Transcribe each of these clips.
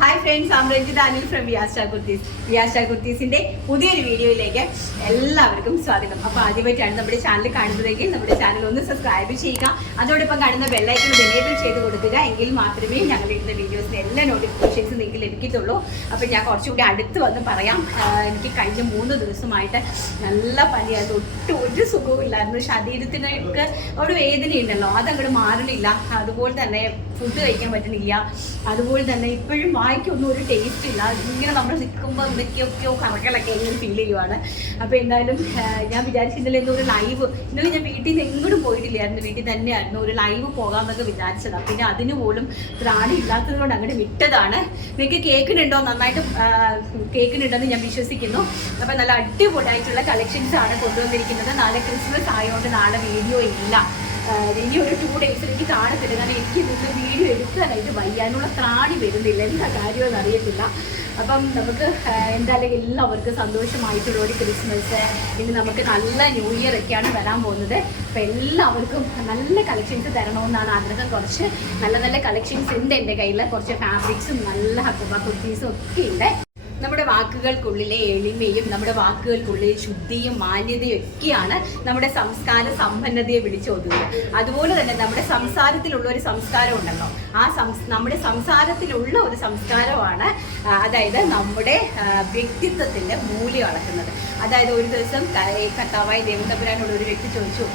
Hi friends, I'm Ranjita Anil from Vyasa Kurtis. Vyasa Kurtisന്റെ പുതിയൊരു വീഡിയോയിലേക്ക് എല്ലാവർക്കും സ്വാഗതം. അപ്പോൾ ആദ്യമായിട്ടാണ് നമ്മുടെ ചാനൽ കാണുന്നതെങ്കിൽ നമ്മുടെ ചാനൽ ഒന്ന് സബ്സ്ക്രൈബ് ചെയ്യുക. അതോടൊപ്പം കാണുന്ന ബെൽ ഐക്കൺ എനേബിൾ ചെയ്ത് കൊടുക്കുക. എങ്കിൽ മാത്രമേ ഞങ്ങൾ ഇടുന്ന വീഡിയോസിന് എല്ലാ നോട്ടിഫിക്കേഷൻസ് നിങ്ങൾക്ക് ലഭിക്കത്തുള്ളൂ. അപ്പോൾ ഞാൻ കുറച്ചുകൂടി അടുത്ത് വന്ന് പറയാം. എനിക്ക് കഴിഞ്ഞ 3 ദിവസമായിട്ട് നല്ല പനിയായിരുന്നു. ഒട്ടും ഒരു സുഖവുമില്ലായിരുന്നു. ശരീരത്തിനൊക്കെ ഒരു വേദനയുണ്ടല്ലോ, അതങ്ങോട്ട് മാറണില്ല. അതുപോലെ തന്നെ ഫുഡ് കഴിക്കാൻ പറ്റണില്ല. അതുപോലെ തന്നെ ഇപ്പോഴും വായിക്കൊന്നും ഒരു ടേസ്റ്റ് ഇല്ല. ഇങ്ങനെ നമ്മൾ നിൽക്കുമ്പോൾ എന്തൊക്കെയൊക്കെയോ കറക്കലൊക്കെ എങ്ങനെ ഫീൽ ചെയ്യുവാണ്. അപ്പോൾ എന്തായാലും ഞാൻ വിചാരിച്ചിട്ടുണ്ടല്ലോ ഇന്നൊരു ലൈവ്, ഇന്നലെ ഞാൻ വീട്ടിൽ നിന്ന് എങ്ങോട്ടും പോയിട്ടില്ലായിരുന്നു, വീട്ടിൽ തന്നെയായിരുന്നു. ഒരു ലൈവ് പോകാമെന്നൊക്കെ വിചാരിച്ചതാണ്. പിന്നെ അതിന് പോലും ത്രാണി ഇല്ലാത്തത് കൊണ്ട് അങ്ങോട്ട് വിട്ടതാണ്. നിങ്ങൾക്ക് കേൾക്കുന്നുണ്ടോ? നന്നായിട്ട് കേൾക്കുന്നുണ്ടെന്ന് ഞാൻ വിശ്വസിക്കുന്നു. അപ്പോൾ നല്ല അടിപൊളിയായിട്ടുള്ള കളക്ഷൻസ് ആണ് കൊണ്ടുവന്നിരിക്കുന്നത്. നാളെ ക്രിസ്മസ് ആയതുകൊണ്ട് നാളെ വീഡിയോ ഇല്ല. ഇനി ഒരു 2 days എനിക്ക് കാണത്തില്ല. കാരണം എനിക്ക് ഇതിൻ്റെ വീഡിയോ എടുക്കാനായിട്ട് വയ്യാനുള്ള ത്രാണി വരുന്നില്ല. എന്താ കാര്യമെന്ന് അറിയത്തില്ല. അപ്പം നമുക്ക് എന്തായാലും എല്ലാവർക്കും സന്തോഷമായിട്ടുള്ള ഒരു ക്രിസ്മസ്, ഇനി നമുക്ക് നല്ല ന്യൂ ഇയർ ഒക്കെയാണ് വരാൻ പോകുന്നത്. അപ്പം എല്ലാവർക്കും നല്ല കളക്ഷൻസ് തരണമെന്നാണ് ആഗ്രഹം. കുറച്ച് നല്ല നല്ല കളക്ഷൻസ് ഉണ്ട് എൻ്റെ കയ്യിൽ. കുറച്ച് ഫാബ്രിക്സും നല്ല കുർത്തീസും ഒക്കെ ഉണ്ട്. നമ്മുടെ വാക്കുകൾക്കുള്ളിലെ എളിമയും നമ്മുടെ വാക്കുകൾക്കുള്ളിലെ ശുദ്ധിയും മാന്യതയും ഒക്കെയാണ് നമ്മുടെ സംസ്കാര സമ്പന്നതയെ വിളിച്ചോതുന്നത്. അതുപോലെ തന്നെ നമ്മുടെ സംസാരത്തിലുള്ള ഒരു സംസ്കാരം ഉണ്ടല്ലോ, നമ്മുടെ സംസാരത്തിലുള്ള ഒരു സംസ്കാരമാണ് അതായത് നമ്മുടെ വ്യക്തിത്വത്തിൻ്റെ മൂല്യം അളക്കുന്നത്. അതായത് ഒരു ദിവസം കർത്താവായ ദൈവത്തമ്പുരാനോട് ഒരു വ്യക്തി ചോദിച്ചു,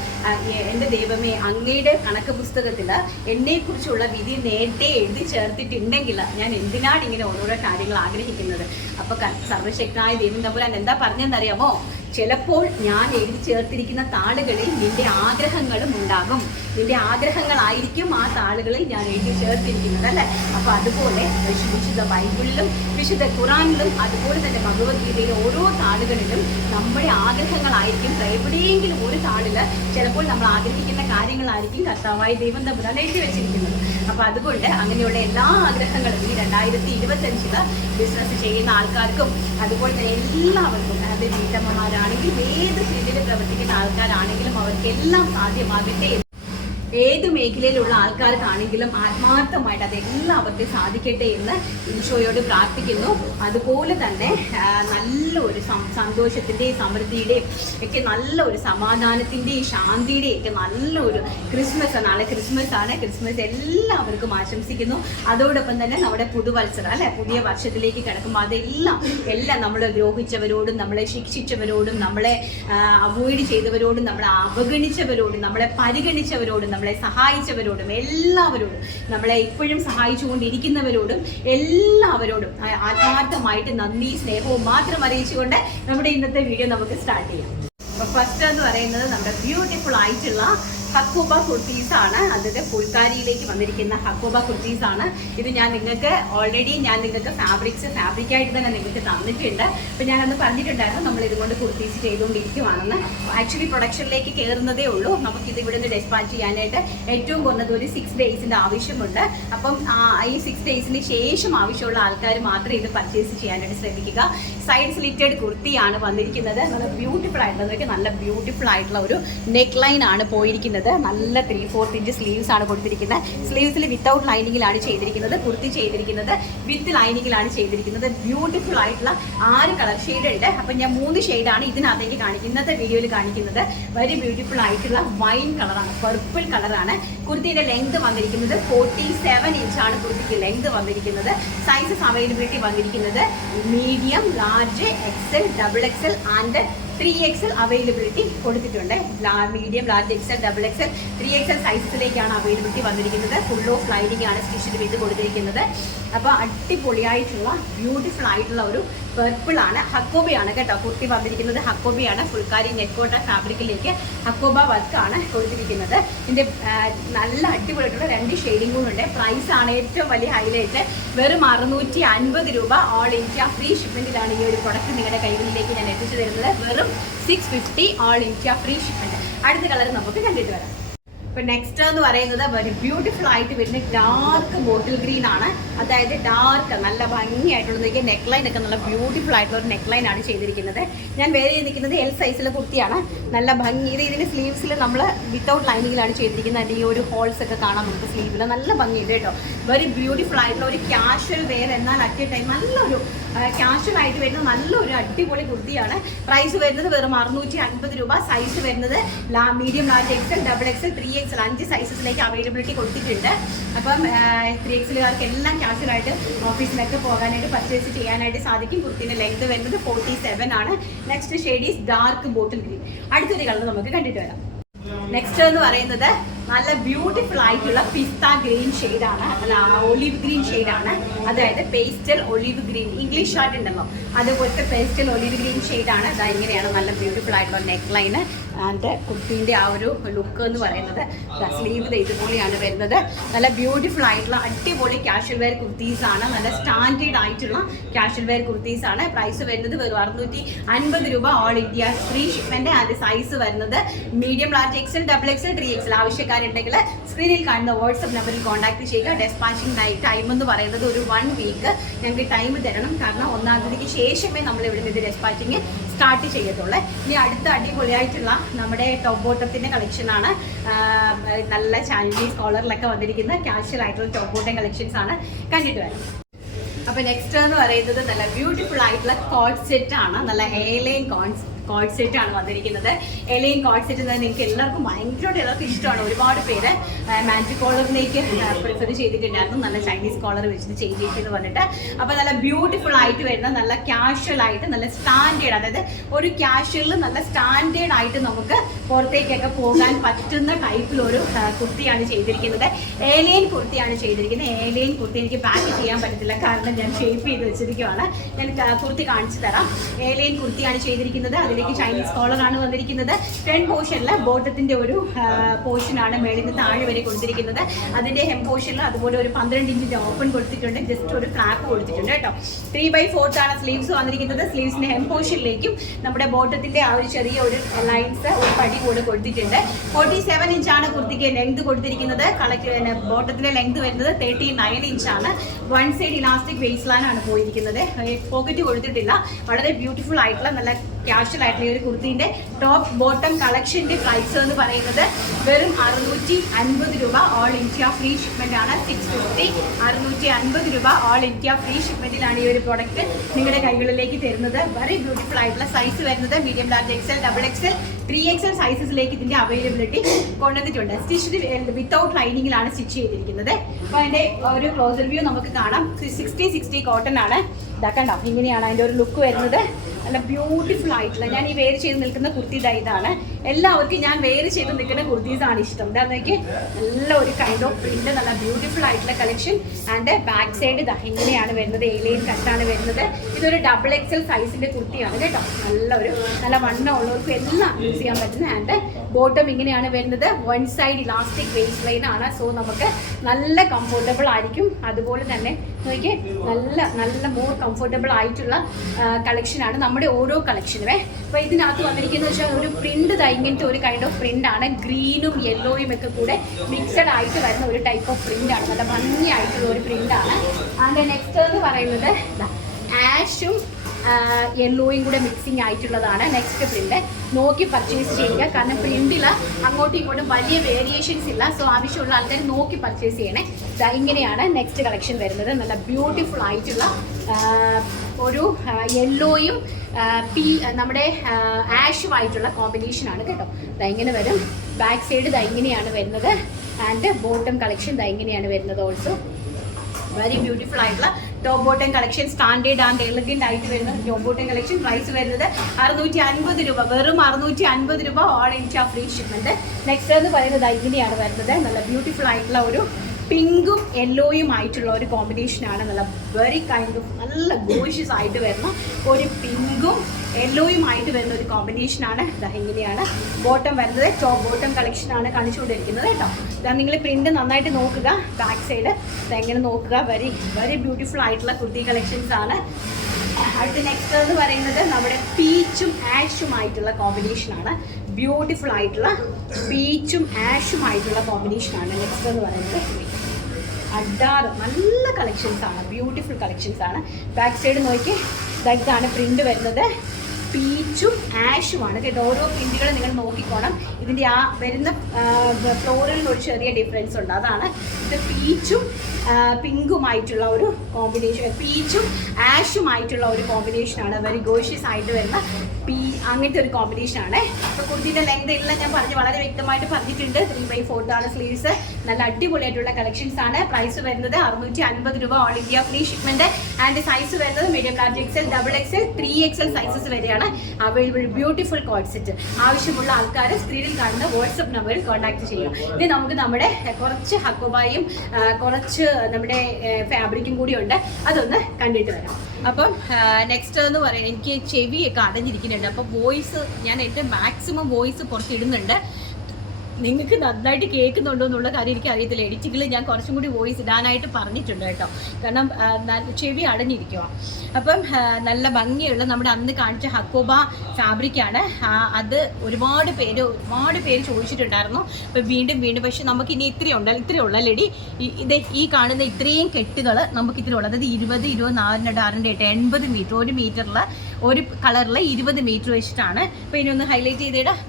എൻ്റെ ദൈവമേ, അങ്ങയുടെ കണക്ക് പുസ്തകത്തിൽ എന്നെക്കുറിച്ചുള്ള വിധി നേരത്തെ എഴുതി ചേർത്തിട്ടുണ്ടെങ്കിൽ ഞാൻ എന്തിനാണ് ഇങ്ങനെ ഓരോരോ കാര്യങ്ങൾ ആഗ്രഹിക്കുന്നത്? അപ്പോൾ സർവശക്തനായ ദൈവം തമ്പുരാൻ എന്താ പറഞ്ഞെന്നറിയാമോ? ചിലപ്പോൾ ഞാൻ എഴുതി ചേർത്തിരിക്കുന്ന താളുകളിൽ നിന്റെ ആഗ്രഹങ്ങളും ഉണ്ടാകും. നിന്റെ ആഗ്രഹങ്ങളായിരിക്കും ആ താളുകളിൽ ഞാൻ എഴുതി ചേർത്തിരിക്കുന്നത്, അല്ലേ? അപ്പോൾ അതുപോലെ വിശുദ്ധ ബൈബിളിലും വിശുദ്ധ ഖുറാനിലും അതുപോലെ തന്നെ ഭഗവത്ഗീതയിലെ ഓരോ താളുകളിലും നമ്മുടെ ആഗ്രഹങ്ങളായിരിക്കും. എവിടെയെങ്കിലും ഒരു താളിൽ ചിലപ്പോൾ നമ്മൾ ആഗ്രഹിക്കുന്ന കാര്യങ്ങളായിരിക്കും കർത്താവായ ദൈവം തമ്പുരാൻ എഴുതി വെച്ചിരിക്കുന്നത്. അപ്പോൾ അതുകൊണ്ട് അങ്ങനെയുള്ള എല്ലാ ആഗ്രഹങ്ങളും ഈ 2025 ബിസിനസ് ചെയ്യുന്ന ആൾക്കാർക്കും അതുപോലെ തന്നെ എല്ലാവർക്കും, അതായത് വീട്ടമ്മമാരാണെങ്കിലും ഏത് ഫീൽഡിൽ പ്രവർത്തിക്കുന്ന ആൾക്കാരാണെങ്കിലും അവർക്കെല്ലാം സാധ്യമാകട്ടെ. ഏത് മേഖലയിലുള്ള ആൾക്കാർക്കാണെങ്കിലും ആത്മാർത്ഥമായിട്ട് അത് എല്ലാവർക്കും സാധിക്കട്ടെ എന്ന് ഈശോയോട് പ്രാർത്ഥിക്കുന്നു. അതുപോലെ തന്നെ നല്ലൊരു സന്തോഷത്തിൻ്റെയും സമൃദ്ധിയുടെയും ഒക്കെ നല്ലൊരു സമാധാനത്തിൻ്റെയും ശാന്തിയുടെയും ഒക്കെ നല്ലൊരു ക്രിസ്മസ്. നാളെ ക്രിസ്മസ് ആണ്. ക്രിസ്മസ് എല്ലാവർക്കും ആശംസിക്കുന്നു. അതോടൊപ്പം തന്നെ നമ്മുടെ പുതുവത്സരം, അല്ലെ, പുതിയ വർഷത്തിലേക്ക് കിടക്കുമ്പോൾ എല്ലാം നമ്മളെ ദ്രോഹിച്ചവരോടും നമ്മളെ ശിക്ഷിച്ചവരോടും നമ്മളെ അവോയ്ഡ് ചെയ്തവരോടും നമ്മളെ അവഗണിച്ചവരോടും നമ്മളെ പരിഗണിച്ചവരോടും നമ്മളെ സഹായിച്ചവരോടും എല്ലാവരോടും, നമ്മളെ ഇപ്പോഴും സഹായിച്ചുകൊണ്ടിരിക്കുന്നവരോടും എല്ലാവരോടും ആത്മാർത്ഥമായിട്ട് നന്ദി സ്നേഹവും മാത്രം അറിയിച്ചുകൊണ്ട് നമ്മുടെ ഇന്നത്തെ വീഡിയോ നമുക്ക് സ്റ്റാർട്ട് ചെയ്യാം. അപ്പോൾ ഫസ്റ്റ് എന്ന് പറയുന്നത് നമ്മുടെ ബ്യൂട്ടിഫുൾ ആയിട്ടുള്ള ഹക്കോബ കുർത്തീസ് ആണ്. അതായത് ഫുൾക്കാരിയിലേക്ക് വന്നിരിക്കുന്ന ഹക്കോബ കുർത്തീസ് ആണ്. ഇത് ഞാൻ നിങ്ങൾക്ക് ഓൾറെഡി ഫാബ്രിക്കായിട്ട് തന്നെ നിങ്ങൾക്ക് തന്നിട്ടുണ്ട്. അപ്പോൾ ഞാനന്ന് പറഞ്ഞിട്ടുണ്ടായിരുന്നു നമ്മൾ ഇതുകൊണ്ട് കുർത്തീസ് ചെയ്തുകൊണ്ടിരിക്കുവാണെന്ന്. ആക്ച്വലി പ്രൊഡക്ഷനിലേക്ക് കയറുന്നതേ ഉള്ളൂ. നമുക്കിത് ഇവിടെ നിന്ന് ഡെസ്പാച്ച് ചെയ്യാനായിട്ട് ഏറ്റവും കുറഞ്ഞത് ഒരു 6 days ആവശ്യമുണ്ട്. അപ്പം ഈ 6 days ശേഷം ആവശ്യമുള്ള ആൾക്കാർ മാത്രമേ ഇത് പർച്ചേസ് ചെയ്യാനായിട്ട് ശ്രമിക്കുക. സൈഡ് സ്ലിറ്റഡ് കുർത്തിയാണ് വന്നിരിക്കുന്നത്. നല്ല ബ്യൂട്ടിഫുൾ ആയിട്ടുള്ള, നല്ല ബ്യൂട്ടിഫുൾ ആയിട്ടുള്ള ഒരു നെക്ക് ലൈൻ ആണ് പോയിരിക്കുന്നത്. നല്ല 3/4 inch സ്ലീവ്സ് ആണ് കൊടുത്തിരിക്കുന്നത്. സ്ലീവ്സിൽ വിത്തൗട്ട് ലൈനിങ്ങിലാണ് ചെയ്തിരിക്കുന്നത്. കുർത്തി ചെയ്തിരിക്കുന്നത് വിത്ത് ലൈനിങ്ങിലാണ് ചെയ്തിരിക്കുന്നത്. ബ്യൂട്ടിഫുൾ ആയിട്ടുള്ള 6 കളർ ഷെയ്ഡ് ഉണ്ട്. അപ്പം ഞാൻ 3 ഷെയ്ഡാണ് ഇതിനകത്തേക്ക് ഇന്നത്തെ വീഡിയോയിൽ കാണിക്കുന്നത്. വെരി ബ്യൂട്ടിഫുൾ ആയിട്ടുള്ള വൈൻ കളറാണ്, പർപ്പിൾ കളറാണ്. കുർത്തിയുടെ ലെങ്ത് വന്നിരിക്കുന്നത് 47 inch ആണ്. കുർത്തിക്ക് ലെങ്ത് വന്നിരിക്കുന്നത്. സൈസസ് അവൈലബിലിറ്റി വന്നിരിക്കുന്നത് medium, large, XL, XXL and 3XL availability കൊടുത്തിട്ടുണ്ട്. Medium, large, XL, XXL, 3XL സൈസസിലേക്കാണ് അവൈലബിലിറ്റി വന്നിരിക്കുന്നത്. ഫുൾ ഓഫ് ലൈനിങ് ആണ് സ്റ്റിച്ച് ചെയ്ത് കൊടുത്തിരിക്കുന്നത്. അപ്പോൾ അടിപൊളിയായിട്ടുള്ള ബ്യൂട്ടിഫുൾ ആയിട്ടുള്ള ഒരു പർപ്പിൾ ആണ്. ഹക്കോബയാണ് കേട്ടോ കുർത്തി വന്നിരിക്കുന്നത്. ഹക്കോബയാണ്. ഫുൾക്കാരി നെക്കോട്ട ഫാബ്രിക്കിലേക്ക് ഹക്കോബ വർക്കാണ് കൊടുത്തിരിക്കുന്നത്. ഇതിൻ്റെ നല്ല അടിപൊളിയായിട്ടുള്ള 2 ഷെയ്ഡിംഗ് കൂടെ. പ്രൈസ് ആണ് ഏറ്റവും വലിയ ഹൈലൈറ്റ്. വെറും 650 രൂപ. ഓൾ ഇന്ത്യ ഫ്രീ ഷിപ്മെൻറ്റിലാണ് ഈ ഒരു പ്രൊഡക്റ്റ് നിങ്ങളുടെ കൈകളിലേക്ക് ഞാൻ എത്തിച്ചു തരുന്നത്. വെറും 650 ഓൾ ഇന്ത്യ ഫ്രീ ഷിപ്മെൻറ്റ്. അടുത്ത കളർ നമുക്ക് കണ്ടിട്ട് വരാം. ഇപ്പൊ നെക്സ്റ്റ് എന്ന് പറയുന്നത് വെരി ബ്യൂട്ടിഫുൾ ആയിട്ട് വരുന്ന ഡാർക്ക് ബോട്ടിൽ ഗ്രീൻ ആണ്. അതായത് ഡാർക്ക് നല്ല ഭംഗിയായിട്ടുള്ള നെക്ക് ലൈൻ ഒക്കെ നല്ല ബ്യൂട്ടിഫുൾ ആയിട്ടുള്ള ഒരു നെക്ക് ലൈൻ ആണ് ചെയ്തിരിക്കുന്നത്. ഞാൻ വേറെ നിൽക്കുന്നത് എൽ സൈസിലെ കുർത്തിയാണ്. നല്ല ഭംഗി. ഇതിന് സ്ലീവ്സിൽ നമ്മൾ വിത്തൗട്ട് ലൈനിങ്ങിലാണ് ചെയ്തിരിക്കുന്നത്. അതിൻ്റെ ഈ ഒരു ഹോൾസ് ഒക്കെ കാണാം നമുക്ക് സ്ലീവിൽ. നല്ല ഭംഗിയുണ്ട് കേട്ടോ. വെരി ബ്യൂട്ടിഫുൾ ആയിട്ടുള്ള ഒരു ക്യാഷ്വൽ വെയർ എന്നാൽ അറ്റ് എ ടൈം നല്ലൊരു ക്യാഷ്വൽ ആയിട്ട് വരുന്ന നല്ലൊരു അടിപൊളി കുർത്തിയാണ്. പ്രൈസ് വരുന്നത് വെറും 650 രൂപ. സൈസ് വരുന്നത് medium, large, XL, double XL, 3XL 5 സൈസസിലേക്ക് അവൈലബിലിറ്റി കൊടുത്തിട്ടുണ്ട്. അപ്പം 3XLകാർക്ക് എല്ലാം ക്യാഷ്വലായിട്ട് ഓഫീസിലൊക്കെ പോകാനായിട്ട് പർച്ചേസ് ചെയ്യാനായിട്ട് സാധിക്കും. കുർത്തിന്റെ ലെങ്ത് വരുന്നത് 47 ആണ്. Next shade is dark bottle green. അടുത്തൊരു കളർ നമുക്ക് കണ്ടിട്ട് വരാം. നെക്സ്റ്റ് എന്ന് പറയുന്നത് നല്ല ബ്യൂട്ടിഫുൾ ആയിട്ടുള്ള പിസ്ത ഗ്രീൻ ഷെയ്ഡാണ്. അല്ല, ഒലിവ് ഗ്രീൻ ഷെയ്ഡാണ്. അതായത് pastel olive green, English shirt ഉണ്ടല്ലോ അതുപോലത്തെ പേസ്റ്റൽ ഒലിവ് ഗ്രീൻ ഷെയ്ഡാണ്. അത് ഇങ്ങനെയാണ് നല്ല ബ്യൂട്ടിഫുൾ ആയിട്ടുള്ള നെക്ക് ലൈന്. ആൻഡ് കുർത്തീൻ്റെ ആ ഒരു ലുക്ക് എന്ന് പറയുന്നത് സ്ലീവ് ഇതുപോലെയാണ് വരുന്നത്. നല്ല ബ്യൂട്ടിഫുൾ ആയിട്ടുള്ള അടിപൊളി ക്യാഷ്വൽ വെയർ കുർത്തീസാണ്. നല്ല സ്റ്റാൻഡേർഡ് ആയിട്ടുള്ള ക്യാഷ്വൽ വെയർ കുർത്തീസാണ്. പ്രൈസ് വരുന്നത് വെറും 650 രൂപ. All India free shipment. അതിന്റെ സൈസ് വരുന്നത് medium, large, XL, double XL, 3XL. ആവശ്യക്കാരുണ്ടെങ്കിൽ സ്ക്രീനിൽ കാണുന്ന വാട്സ്ആപ്പ് നമ്പറിൽ കോൺടാക്ട് ചെയ്യുക. ഡെസ്പാച്ചിങ് ടൈം എന്ന് പറയുന്നത് ഒരു 1 വീക്ക് ഞങ്ങൾക്ക് ടൈം തരണം. കാരണം 1-ാം തീയതിക്ക് ശേഷമേ നമ്മൾ ഇവിടെ നിന്ന് ഡെസ്പാച്ചിങ് സ്റ്റാർട്ട് ചെയ്യത്തുള്ളൂ. ഇനി അടുത്ത അടിപൊളിയായിട്ടുള്ള നമ്മുടെ ടോപ്പ് ബോട്ടത്തിന്റെ കളക്ഷനാണ്. നല്ല ചൈനീസ് കോളറിലൊക്കെ വന്നിരിക്കുന്ന ക്യാഷ്വൽ ആയിട്ടുള്ള ടോപ്പ് ബോട്ടം കളക്ഷൻസ് ആണ്. കണ്ടിട്ട് വരാം. അപ്പൊ നെക്സ്റ്റ് എന്ന് പറയുന്നത് നല്ല ബ്യൂട്ടിഫുൾ ആയിട്ടുള്ള കോഡ് സെറ്റ് ആണ്. നല്ല എയർലൈൻ കോഡ് സെറ്റ് ആണ് വന്നിരിക്കുന്നത്. എലൈൻ കോഡ് സെറ്റ് എന്ന് നിങ്ങൾക്ക് എല്ലാവർക്കും ഭയങ്കരമായിട്ട് എല്ലാവർക്കും ഇഷ്ടമാണ്. ഒരുപാട് പേര് മാജിക് കോളറിലേക്ക് പ്രിഫർ ചെയ്തിട്ടുണ്ടായിരുന്നു. നല്ല ചൈനീസ് കോളർ വെച്ചിട്ട് ചെയ്തിട്ട് വന്നിട്ട്. അപ്പോൾ നല്ല ബ്യൂട്ടിഫുൾ ആയിട്ട് വരുന്ന നല്ല ക്യാഷ്വൽ ആയിട്ട് നല്ല സ്റ്റാൻഡേർഡ്, അതായത് ഒരു ക്യാഷ്വലിൽ നല്ല സ്റ്റാൻഡേർഡ് ആയിട്ട് നമുക്ക് പുറത്തേക്കൊക്കെ പോകാൻ പറ്റുന്ന ടൈപ്പിലൊരു കുർത്തിയാണ് ചെയ്തിരിക്കുന്നത്. ഏലിയൻ കുർത്തിയാണ് ചെയ്തിരിക്കുന്നത്. ഏലിയൻ കുർത്തി എനിക്ക് പാക്ക് ചെയ്യാൻ പറ്റത്തില്ല, കാരണം ഞാൻ ഷേപ്പ് ചെയ്ത് വെച്ചിരിക്കുകയാണ്. ഞാൻ കുർത്തി കാണിച്ചു തരാം. ഏലിയൻ കുർത്തിയാണ് ചെയ്തിരിക്കുന്നത്. അതിലേക്ക് ചൈനീസ് കോളറാണ് വന്നിരിക്കുന്നത്. ഫ്രണ്ട് പോർഷനിൽ ബോട്ടത്തിന്റെ ഒരു പോർഷനാണ് മേളിൽ നിന്ന് താഴെ വരെ കൊടുത്തിരിക്കുന്നത്. അതിന്റെ ഹെം പോർഷനിൽ അതുപോലെ ഒരു 12 ഇഞ്ചിന്റെ ഓപ്പൺ കൊടുത്തിട്ടുണ്ട്. ജസ്റ്റ് ഒരു ഫ്ലാപ്പ് കൊടുത്തിട്ടുണ്ട് കേട്ടോ. 3/4 ആണ് സ്ലീവ്സ് വന്നിരിക്കുന്നത്. സ്ലീവ്സിന്റെ ഹെം പോർഷനിലേക്കും നമ്മുടെ ബോട്ടത്തിന്റെ ആ ഒരു ചെറിയ ഒരു ലൈൻസ് ഒരു പടി കൂടെ കൊടുത്തിട്ടുണ്ട്. 47 ഇഞ്ചാണ് കുർത്തിക്ക് ലെങ്ത് കൊടുത്തിരിക്കുന്നത്. ബോട്ടത്തിന്റെ ലെങ്ത് വരുന്നത് 39 ഇഞ്ചാണ്. വൺ സൈഡ് ഇലാസ്റ്റിക് വേസ്റ്റ് ആണ് പോയിരിക്കുന്നത്. പോക്കറ്റ് കൊടുത്തിട്ടില്ല. വളരെ ബ്യൂട്ടിഫുൾ ആയിട്ടുള്ള നല്ല ക്യാഷ്വൽ ആയിട്ടുള്ള ഒരു കുർത്തിന്റെ ടോപ്പ് ബോട്ടം കളക്ഷന്റെ പ്രൈസ് എന്ന് പറയുന്നത് വെറും 650 രൂപ. ഓൾ ഇന്ത്യ ഫ്രീ ഷിപ്മെന്റ് ആണ്. 650, 650 രൂപ ഓൾ ഇന്ത്യ ഫ്രീ ഷിപ്മെന്റിലാണ് ഈ ഒരു പ്രോഡക്റ്റ് നിങ്ങളുടെ കൈകളിലേക്ക് തരുന്നത്. വെരി ബ്യൂട്ടിഫുൾ ആയിട്ടുള്ള സൈസ് വരുന്നത് medium, large, XL, double XL, 3XL സൈസസിലേക്ക് ഇതിന്റെ അവൈലബിലിറ്റി കൊണ്ടുവന്നിട്ടുണ്ട്. സ്റ്റിച്ച് വിത്തൗട്ട് ലൈനിങ്ങിലാണ് സ്റ്റിച്ച് ചെയ്തിരിക്കുന്നത്. അപ്പോൾ അതിന്റെ ഒരു ക്ലോസർ വ്യൂ നമുക്ക് കാണാം. 60 കോട്ടൺ ആണ്. ഇതാക്കണ്ടോ, ഇങ്ങനെയാണ് അതിന്റെ ഒരു ലുക്ക് വരുന്നത്. നല്ല ബ്യൂട്ടിഫുൾ ആയിട്ടുള്ള, ഞാൻ ഈ വെയർ ചെയ്ത് നിൽക്കുന്ന കുർത്തി ഇതാണ്. എല്ലാവർക്കും ഞാൻ വെയർ ചെയ്ത് നിൽക്കുന്ന കുർത്തീസാണ് ഇഷ്ടം. എന്താണെന്നൊക്കെ നല്ല ഒരു കൈൻഡ് ഓഫ് പ്രിന്റ്, നല്ല ബ്യൂട്ടിഫുൾ ആയിട്ടുള്ള കളക്ഷൻ. ആൻഡ് ബാക്ക് സൈഡ് ഇതാ ഇങ്ങനെയാണ് വരുന്നത്. എലൈൻ കട്ടാണ് വരുന്നത്. ഇതൊരു ഡബിൾ XL സൈസിന്റെ കുർത്തിയാണ് കേട്ടോ. നല്ല വണ്ണം ഉള്ളവർക്ക് എല്ലാം യൂസ് ചെയ്യാൻ പറ്റുന്ന. ആൻഡ് ബോട്ടം ഇങ്ങനെയാണ് വരുന്നത്. One side elastic waste line ആണ്. സോ നമുക്ക് നല്ല കംഫർട്ടബിൾ ആയിരിക്കും. അതുപോലെ തന്നെ നോക്കിയേ, നല്ല മോർ കംഫർട്ടബിൾ ആയിട്ടുള്ള കളക്ഷനാണ് നമ്മുടെ ഓരോ കളക്ഷനുമേ. അപ്പോൾ ഇതിനകത്ത് വന്നിരിക്കുന്നത് വെച്ചാൽ ഒരു പ്രിന്റ്, ഇങ്ങനത്തെ ഒരു കൈൻഡ് ഓഫ് പ്രിന്റ് ആണ്. ഗ്രീനും യെല്ലോയും ഒക്കെ കൂടെ മിക്സഡ് ആയിട്ട് വരുന്ന ഒരു ടൈപ്പ് ഓഫ് പ്രിന്റ് ആണ്. നല്ല ഭംഗിയായിട്ടുള്ള ഒരു പ്രിന്റ് ആണ്. അതിന്റെ നെക്സ്റ്റ് എന്ന് പറയുന്നത് ആഷും യെല്ലോയും കൂടെ മിക്സിങ് ആയിട്ടുള്ളതാണ് നെക്സ്റ്റ് പ്രിന്റ്. നോക്കി പർച്ചേസ് ചെയ്യുക, കാരണം പ്രിന്റിൽ അങ്ങോട്ടും ഇങ്ങോട്ടും വലിയ വേരിയേഷൻസ് ഇല്ല. സോ ആവശ്യമുള്ള ആൾക്കാർ നോക്കി പർച്ചേസ് ചെയ്യണേ. ഇങ്ങനെയാണ് നെക്സ്റ്റ് കളക്ഷൻ വരുന്നത്. നല്ല ബ്യൂട്ടിഫുൾ ആയിട്ടുള്ള ഒരു യെല്ലോയും നമ്മുടെ ആഷുമായിട്ടുള്ള കോമ്പിനേഷനാണ് കേട്ടോ. ഇങ്ങനെ വരും. ബാക്ക് സൈഡ് ഇങ്ങനെയാണ് വരുന്നത്. ആൻഡ് ബോട്ടം കളക്ഷൻ ഇങ്ങനെയാണ് വരുന്നത്. ഓൾസോ വെരി ബ്യൂട്ടിഫുൾ ആയിട്ടുള്ള top bottom collection, standard and elegant ആയിട്ട് വരുന്ന ടോപ്പ് ബോട്ടം കളക്ഷൻ. പ്രൈസ് വരുന്നത് 650 രൂപ. വെറും 650 രൂപ all India free shipment. Next എന്ന് പറയുന്നത് ഇങ്ങനെയാണ് വരുന്നത്. നല്ല ബ്യൂട്ടിഫുൾ ആയിട്ടുള്ള ഒരു പിങ്കും യെല്ലോയും ആയിട്ടുള്ള ഒരു കോമ്പിനേഷനാണ്. നല്ല വെരി കൈൻഡ് ഓഫ് നല്ല ഗോഷ്യസ് ആയിട്ട് വരുന്ന ഒരു പിങ്കും യെല്ലോയും ആയിട്ട് വരുന്ന ഒരു കോമ്പിനേഷനാണ്. ഇങ്ങനെയാണ് ബോട്ടം വരുന്നത്. ടോപ്പ് ബോട്ടം കളക്ഷനാണ് കാണിച്ചുകൊണ്ടിരിക്കുന്നത് കേട്ടോ. നിങ്ങൾ പ്രിന്റ് നന്നായിട്ട് നോക്കുക. ബാക്ക് സൈഡ് എങ്ങനെ നോക്കുക. വെരി ബ്യൂട്ടിഫുൾ ആയിട്ടുള്ള കുർത്തി കളക്ഷൻസ് ആണ്. അടുത്ത നെക്സ്റ്റ് എന്ന് പറയുന്നത് നമ്മുടെ പീച്ചും ആഷുമായിട്ടുള്ള കോമ്പിനേഷനാണ്. ബ്യൂട്ടിഫുൾ ആയിട്ടുള്ള പീച്ചും ആഷുമായിട്ടുള്ള കോമ്പിനേഷനാണ് നെക്സ്റ്റ് എന്ന് പറയുന്നത്. അഡാറ് നല്ല കളക്ഷൻസ് ആണ്, ബ്യൂട്ടിഫുൾ കളക്ഷൻസ് ആണ്. ബാക്ക് സൈഡ് നോക്കി ഇതാണ് പ്രിന്റ് വരുന്നത്. പീച്ചും ആഷുമാണ് കേട്ടോ. ഓരോ പ്രിന്റുകൾ നിങ്ങൾ നോക്കിക്കോണം. ഇതിൻ്റെ ആ വരുന്ന ഫ്ലോറിൽ ഒരു ചെറിയ ഡിഫറൻസ് ഉണ്ട്, അതാണ്. ഇത് പീച്ചും പിങ്കുമായിട്ടുള്ള ഒരു കോമ്പിനേഷൻ, പീച്ചും ആഷുമായിട്ടുള്ള ഒരു കോമ്പിനേഷനാണ്. വെരി ഗോഷ്യസ് ആയിട്ട് വരുന്ന അങ്ങനത്തെ ഒരു കോമ്പിനേഷനാണ്. അപ്പോൾ കുർത്തിൻ്റെ ലെങ്ത് എല്ലാം ഞാൻ വളരെ വ്യക്തമായിട്ട് പറഞ്ഞിട്ടുണ്ട്. 3/4 സ്ലീവ്സ്, നല്ല അടിപൊളിയായിട്ടുള്ള കളക്ഷൻസ് ആണ്. പ്രൈസ് വരുന്നത് 650 രൂപ, all India free shipment. And size വരുന്നത് medium, large, XL, XXL, 3XL സൈസസ് വരെയാണ് അവൈലബിൾ. Beautiful code set. ആവശ്യമുള്ള ആൾക്കാർ സ്ക്രീനിൽ കാണുന്ന വാട്സപ്പ് നമ്പറിൽ കോൺടാക്ട് ചെയ്യും. ഇനി നമുക്ക് നമ്മുടെ കുറച്ച് ഹക്കോബായും കുറച്ച് നമ്മുടെ ഫാബ്രിക്കും കൂടി ഉണ്ട്, അതൊന്ന് കണ്ടിട്ട് വരാം. അപ്പം നെക്സ്റ്റ് എന്ന് പറയാൻ എനിക്ക് ചെവിയൊക്കെ അടഞ്ഞിരിക്കുന്നുണ്ട്. അപ്പം വോയിസ് ഞാൻ എൻ്റെ മാക്സിമം വോയിസ് പുറത്ത് ഇടുന്നുണ്ട്. നിങ്ങൾക്ക് നന്നായിട്ട് കേൾക്കുന്നുണ്ടോ എന്നുള്ള കാര്യം എനിക്ക് അറിയത്തില്ല. എഡിറ്റിങ്ങിൽ ഞാൻ കുറച്ചും കൂടി വോയിസ് ഇടാനായിട്ട് പറഞ്ഞിട്ടുണ്ട് കേട്ടോ, കാരണം ചെവി അടഞ്ഞിരിക്കുക. അപ്പം നല്ല ഭംഗിയുള്ള നമ്മുടെ അന്ന് കാണിച്ച ഹക്കോബ ഫാബ്രിക്കാണ്. അത് ഒരുപാട് പേര് ചോദിച്ചിട്ടുണ്ടായിരുന്നു. അപ്പം വീണ്ടും പക്ഷെ നമുക്ക് ഇനി ഇത്രയുള്ളല്ലേടി ഈ കാണുന്ന ഇത്രയും കെട്ടുകൾ നമുക്ക് ഇത്രയുള്ളൂ. അതായത് 20, 24, 8, 80 മീറ്റർ, 1 മീറ്ററിൽ ഒരു കളറിൽ 20 മീറ്റർ വെച്ചിട്ടാണ്. അപ്പോൾ ഇനി ഒന്ന് ഹൈലൈറ്റ് ചെയ്തിടാം.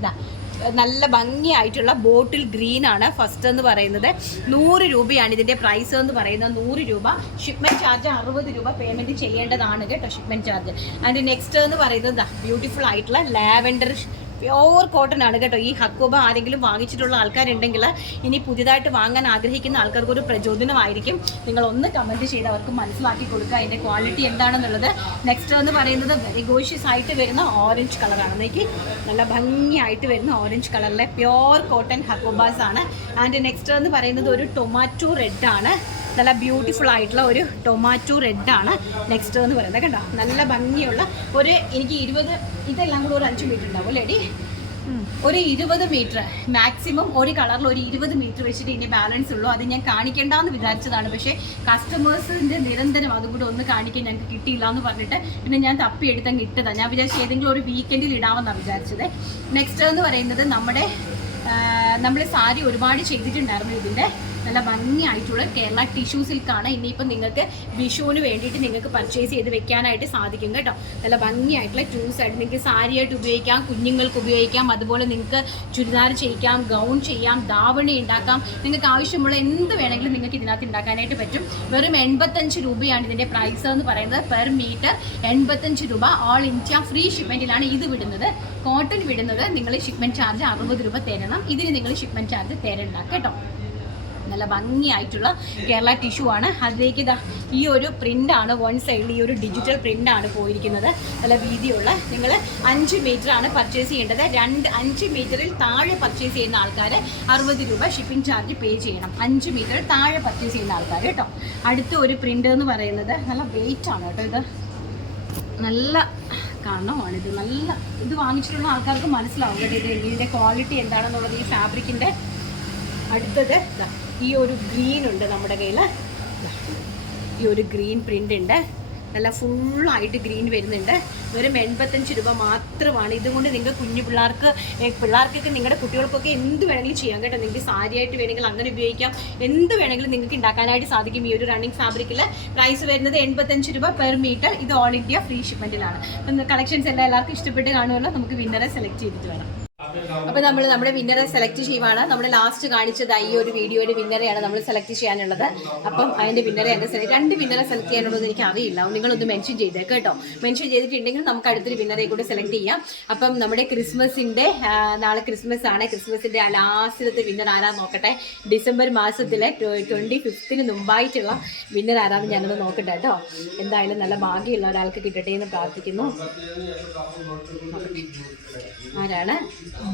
നല്ല ഭംഗിയായിട്ടുള്ള ബോട്ടിൽ ഗ്രീൻ ആണ് ഫസ്റ്റ് എന്ന് പറയുന്നത്. 100 രൂപയാണ് ഇതിൻ്റെ പ്രൈസ് എന്ന് പറയുന്നത്. 100 രൂപ. ഷിപ്മെൻറ്റ് ചാർജ് 60 രൂപ പേയ്മെൻറ്റ് ചെയ്യേണ്ടതാണ് കേട്ടോ, ഷിപ്മെൻറ്റ് ചാർജ്. അതിൻ്റെ നെക്സ്റ്റ് എന്ന് പറയുന്നത് ബ്യൂട്ടിഫുൾ ആയിട്ടുള്ള ലാവൻഡർ പ്യോർ കോട്ടൺ ആണ് കേട്ടോ. ഈ ഹക്കോബ ആരെങ്കിലും വാങ്ങിച്ചിട്ടുള്ള ആൾക്കാരുണ്ടെങ്കിൽ ഇനി പുതിയതായിട്ട് വാങ്ങാൻ ആഗ്രഹിക്കുന്ന ആൾക്കാർക്ക് ഒരു പ്രചോദനമായിരിക്കും. നിങ്ങളൊന്ന് കമൻറ്റ് ചെയ്ത് അവർക്ക് മനസ്സിലാക്കി കൊടുക്കുക അതിൻ്റെ ക്വാളിറ്റി എന്താണെന്നുള്ളത്. നെക്സ്റ്റ് എന്ന് പറയുന്നത് വെരി ഗോഷ്യസ് ആയിട്ട് വരുന്ന ഓറഞ്ച് കളറാണ്. എനിക്ക് നല്ല ഭംഗിയായിട്ട് വരുന്ന ഓറഞ്ച് കളറിലെ പ്യോർ കോട്ടൺ ഹക്കോബാസ് ആണ്. ആൻഡ് നെക്സ്റ്റ് എന്ന് പറയുന്നത് ഒരു ടൊമാറ്റോ റെഡ് ആണ്. നല്ല ബ്യൂട്ടിഫുൾ ആയിട്ടുള്ള ഒരു ടൊമാറ്റോ റെഡാണ് നെക്സ്റ്റ് എന്ന് പറയുന്നത് കേട്ടോ. നല്ല ഭംഗിയുള്ള എനിക്ക് 20, ഇതെല്ലാം കൂടെ ഒരു 5 മീറ്റർ ഉണ്ടാവും അല്ലേടി. ഒരു 20 മീറ്റർ മാക്സിമം ഒരു കളറിൽ ഒരു 20 മീറ്റർ വെച്ചിട്ട് ഇനി ബാലൻസ് ഉള്ളൂ. അത് ഞാൻ കാണിക്കേണ്ടെന്ന് വിചാരിച്ചതാണ്, പക്ഷേ കസ്റ്റമേഴ്സിൻ്റെ നിരന്തരം അതും കൂടെ ഒന്ന് കാണിക്കാൻ ഞങ്ങൾക്ക് കിട്ടിയില്ല എന്ന് പറഞ്ഞിട്ട് പിന്നെ ഞാൻ തപ്പിയെടുത്തങ്ങ് ഇട്ടതാണ്. ഞാൻ വിചാരിച്ചു ഏതെങ്കിലും ഒരു വീക്കെൻഡിൽ ഇടാമെന്നാണ് വിചാരിച്ചത്. നെക്സ്റ്റ് എന്ന് പറയുന്നത് നമ്മൾ സാരി ഒരുപാട് ചെയ്തിട്ടുണ്ടായിരുന്നു. ഇതിൻ്റെ നല്ല ഭംഗിയായിട്ടുള്ള കേരള ടിഷ്യൂ സിൽക്കാണ്. ഇനിയിപ്പോൾ നിങ്ങൾക്ക് വിഷുവിന് വേണ്ടിയിട്ട് നിങ്ങൾക്ക് പർച്ചേസ് ചെയ്ത് വെക്കാനായിട്ട് സാധിക്കും കേട്ടോ. നല്ല ഭംഗിയായിട്ടുള്ള ട്യൂസ് ആയിട്ട് നിങ്ങൾക്ക് സാരിയായിട്ട് ഉപയോഗിക്കാം, കുഞ്ഞുങ്ങൾക്ക് ഉപയോഗിക്കാം, അതുപോലെ നിങ്ങൾക്ക് ചുരിദാർ ചെയ്യിക്കാം, ഗൗൺ ചെയ്യാം, ധാവണി ഉണ്ടാക്കാം. നിങ്ങൾക്ക് ആവശ്യമുള്ള എന്ത് വേണമെങ്കിലും നിങ്ങൾക്ക് ഇതിനകത്ത് ഉണ്ടാക്കാനായിട്ട് പറ്റും. വെറും 85 രൂപയാണ് ഇതിൻ്റെ പ്രൈസ് എന്ന് പറയുന്നത്. പെർ മീറ്റർ 85 രൂപ. ഓൾ ഇന്ത്യ ഫ്രീ ഷിപ്മെൻറ്റിലാണ് ഇത് വിടുന്നത്. കോട്ടൺ വിടുന്നത് നിങ്ങൾ ഷിപ്മെൻറ്റ് ചാർജ് 60 രൂപ തരണം. ഇതിന് നിങ്ങൾ ഷിപ്മെൻറ്റ് ചാർജ് തരണ്ട കേട്ടോ. നല്ല ഭംഗിയായിട്ടുള്ള കേരള ടിഷ്യൂ ആണ്. അതിലേക്ക് ഈ ഒരു പ്രിൻ്റാണ്, വൺ സൈഡിൽ ഈ ഒരു ഡിജിറ്റൽ പ്രിൻ്റാണ് പോയിരിക്കുന്നത്. നല്ല വീതിയുള്ള. നിങ്ങൾ 5 മീറ്ററാണ് പർച്ചേസ് ചെയ്യേണ്ടത്. 5 മീറ്ററിൽ താഴെ പർച്ചേസ് ചെയ്യുന്ന ആൾക്കാർ 60 രൂപ ഷിപ്പിംഗ് ചാർജ് പേ ചെയ്യണം. 5 മീറ്ററിൽ താഴെ പർച്ചേസ് ചെയ്യുന്ന ആൾക്കാർ കേട്ടോ. അടുത്ത ഒരു പ്രിൻ്റ് എന്ന് പറയുന്നത് നല്ല വെയിറ്റ് ആണ് കേട്ടോ. ഇത് നല്ല കാണമാണിത്. നല്ല ഇത് വാങ്ങിച്ചിട്ടുള്ള ആൾക്കാർക്ക് മനസ്സിലാവും കേട്ടോ ഇതിൻ്റെ ക്വാളിറ്റി എന്താണെന്നുള്ളത്, ഈ ഫാബ്രിക്കിൻ്റെ. അടുത്തത് ഈ ഒരു ഗ്രീൻ ഉണ്ട് നമ്മുടെ കയ്യിൽ. ഈ ഒരു ഗ്രീൻ പ്രിൻ്റ് ഉണ്ട്. നല്ല ഫുള്ളായിട്ട് ഗ്രീൻ വരുന്നുണ്ട്. വെറും 85 രൂപ മാത്രമാണ്. ഇതുകൊണ്ട് നിങ്ങൾക്ക് കുഞ്ഞു പിള്ളേർക്കൊക്കെ നിങ്ങളുടെ കുട്ടികൾക്കൊക്കെ എന്ത് വേണമെങ്കിലും ചെയ്യാം കേട്ടോ. നിങ്ങൾക്ക് സാരിയായിട്ട് വേണമെങ്കിൽ അങ്ങനെ ഉപയോഗിക്കാം. എന്ത് വേണമെങ്കിലും നിങ്ങൾക്ക് ഉണ്ടാക്കാനായിട്ട് സാധിക്കും. ഈ ഒരു റണ്ണിങ് ഫാബ്രിക്കിൽ പ്രൈസ് വരുന്നത് 85 രൂപ പെർ മീറ്റർ. ഇത് ഓൾ ഇന്ത്യ ഫ്രീ ഷിപ്മെൻറ്റിലാണ്. അപ്പം കളക്ഷൻസ് എല്ലാം എല്ലാവർക്കും ഇഷ്ടപ്പെട്ട് കാണുമല്ലോ. നമുക്ക് വിന്നറെ സെലക്ട് ചെയ്തിട്ട് വേണം. അപ്പോൾ നമ്മൾ നമ്മുടെ വിന്നറെ സെലക്ട് ചെയ്യുവാണ്. നമ്മൾ ലാസ്റ്റ് കാണിച്ചത് ഈ ഒരു വീഡിയോയുടെ വിന്നറെയാണ് നമ്മൾ സെലക്ട് ചെയ്യാനുള്ളത്. അപ്പം അതിൻ്റെ വിന്നറെ അങ്ങ് 2 വിന്നറെ സെലക്ട് ചെയ്യാനുള്ളത് എനിക്ക് അറിയില്ല. നിങ്ങളൊന്ന് മെൻഷൻ ചെയ്തേക്ക് കേട്ടോ. മെൻഷൻ ചെയ്തിട്ടുണ്ടെങ്കിൽ നമുക്ക് അടുത്തൊരു വിന്നറെ കൂടെ സെലക്ട് ചെയ്യാം. അപ്പം നമ്മുടെ ക്രിസ്മസിൻ്റെ നാളെ ക്രിസ്മസ് ആണ്. ക്രിസ്മസിൻ്റെ ലാസ്റ്റിലത്തെ വിന്നർ ആരാന്ന് നോക്കട്ടെ. ഡിസംബർ മാസത്തിലെ 25th മുമ്പായിട്ടുള്ള വിന്നർ ആരാന്ന് ഞാനൊന്ന് നോക്കട്ടെ കേട്ടോ. എന്തായാലും നല്ല ഭാഗ്യമുള്ള ഒരാൾക്ക് കിട്ടട്ടെ എന്ന് പ്രാർത്ഥിക്കുന്നു. ആരാണ്?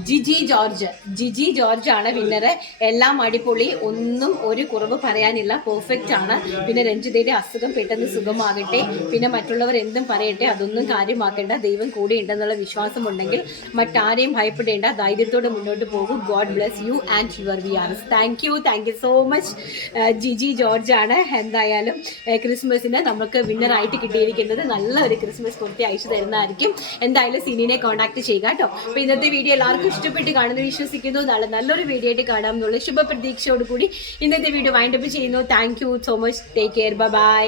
ജിജി ജോർജ് ആണ് വിന്നറ്. എല്ലാം അടിപൊളി, ഒന്നും ഒരു കുറവ് പറയാനില്ല, പെർഫെക്റ്റ് ആണ്. പിന്നെ രഞ്ജിതയുടെ അസുഖം പെട്ടെന്ന് സുഖമാകട്ടെ. പിന്നെ മറ്റുള്ളവർ എന്തും പറയട്ടെ, അതൊന്നും കാര്യമാക്കേണ്ട. ദൈവം കൂടെ ഉണ്ടെന്നുള്ള വിശ്വാസം ഉണ്ടെങ്കിൽ മറ്റാരെയും ഭയപ്പെടേണ്ട, ധൈര്യത്തോടെ മുന്നോട്ട് പോകും. God bless you and your VRS. Thank you so much Gigi George ആണ്. എന്തായാലും ക്രിസ്മസിന് നമുക്ക് വിന്നറായിട്ട് കിട്ടിയിരിക്കുന്നത് നല്ലൊരു ക്രിസ്മസ് കുർത്തി അയച്ചു തരുന്നതായിരിക്കും. എന്തായാലും സിനിനെ കോൺടാക്ട് ചെയ്യുക കേട്ടോ. അപ്പോൾ ഇന്നത്തെ വീഡിയോ എല്ലാവർക്കും ഇഷ്ടപ്പെട്ട് കാണുന്നു വിശ്വസിക്കുന്നു. നാളെ നല്ലൊരു വീഡിയോ ആയിട്ട് കാണാം എന്നുള്ള ശുഭപ്രതീക്ഷയോടുകൂടി ഇന്നത്തെ വീഡിയോ വൈൻഡപ്പ് ചെയ്യുന്നു. Thank you so much. Take care. By.